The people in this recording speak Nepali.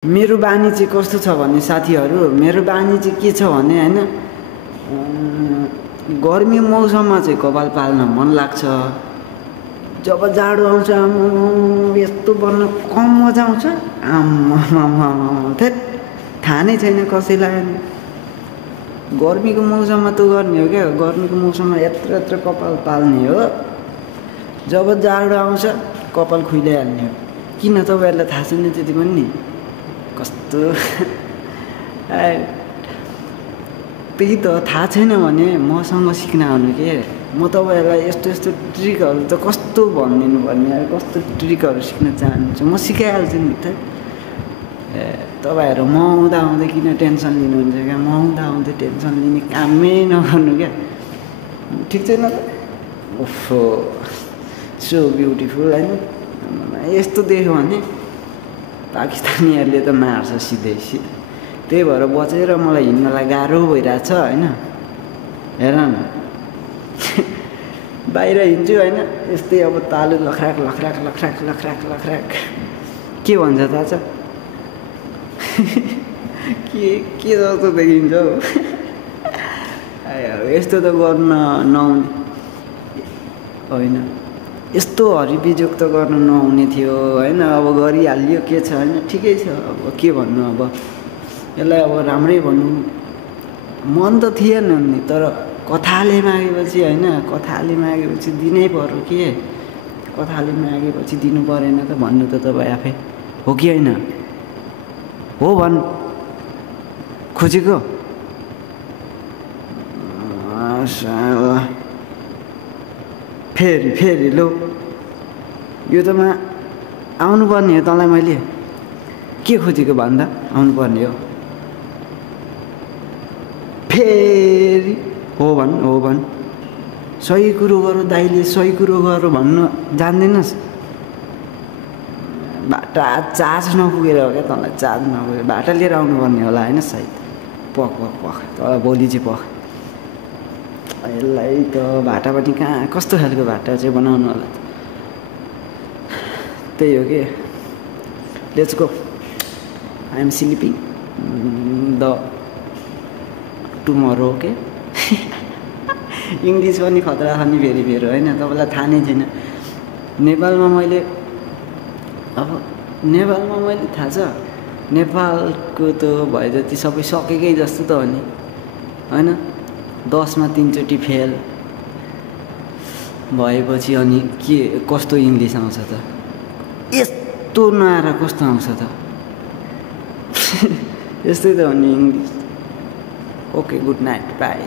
मेरो बानी चाहिँ कस्तो छ भने साथीहरू, मेरो बानी चाहिँ के छ भने हैन, गर्मी मौसममा चाहिँ कपाल पाल्न मन लाग्छ। जब जाडो आउँछ यस्तो बन्न कम मजा आउँछ। थेट थाहा नै छैन कसैलाई। गर्मीको मौसममा त गर्ने हो क्या, गर्मीको मौसममा यत्रो यत्रो कपाल पाल्ने हो। जब जाडो आउँछ कपाल खुइलिहाल्ने हो। किन तपाईँहरूलाई थाहा छैन त्यति पनि नि? कस्तो त्यही त थाहा छैन भने मसँग सिक्न आउनु के। म तपाईँहरूलाई यस्तो यस्तो ट्रिकहरू त कस्तो भनिदिनु पर्ने, कस्तो ट्रिकहरू सिक्न चाहनुहुन्छ म सिकाइहाल्छु नि त। तपाईँहरू म आउँदा किन टेन्सन लिनुहुन्छ क्या? म आउँदा टेन्सन लिने कामै नगर्नु क्या। ठिक छैन त? ओफो सो ब्युटिफुल होइन। यस्तो देख्यो भने पाकिस्तानीहरूले त मार्छ सिधै। त्यही भएर बचेर मलाई हिँड्नलाई गाह्रो भइरहेछ होइन। हेर न बाहिर हिँड्छु होइन, यस्तै अब तालु लखराक लखराक लखराक लखराक लखराक के भन्छ थाहा छ? के जस्तो देखिन्छ हौ। यस्तो त गर्न नहुने होइन, यस्तो हरिबिजोग त गर्न नहुने थियो होइन। अब गरिहालियो, के छ होइन, ठिकै छ। अब के भन्नु, अब यसलाई अब राम्रै भन्नु मन त थिएन नि, तर कथाले मागेपछि होइन, कथाले मागेपछि दिनै पर्यो के। कथाले मागेपछि दिनु परेन त भन्नु त तपाईँ आफै हो कि होइन? हो भन् खोजेको। फेरि लो यो त आउनुपर्ने हो। तँलाई मैले के खोजेको भन्दा आउनुपर्ने हो। फेरि हो भन् सही कुरो गर दाइले, सही कुरो गर भन्नु जान्दैनस्। बाटा चार्ज नपुगेर हो क्या, तँलाई चार्ज नपुगेर बाटा लिएर आउनुपर्ने होला होइन सायद। पख तँलाई भोलि चाहिँ पख। यसलाई त भाटा पनि कहाँ कस्तो खालको भाटा चाहिँ बनाउनु होला त। त्यही हो कि let's go. I am sleeping the tomorrow के। इङ्ग्लिस पनि खतरा छ नि फेरि होइन। तपाईँलाई थाहा नै छैन। नेपालमा मैले थाहा छ नेपालको त भए जति सबै सकेकै जस्तो त हो नि होइन। 10 मा 3 चोटि फेल भएपछि अनि के कस्तो इङ्ग्लिस आउँछ त? यस्तो नआएर कस्तो आउँछ त? यस्तै त हो नि English. Okay good night by.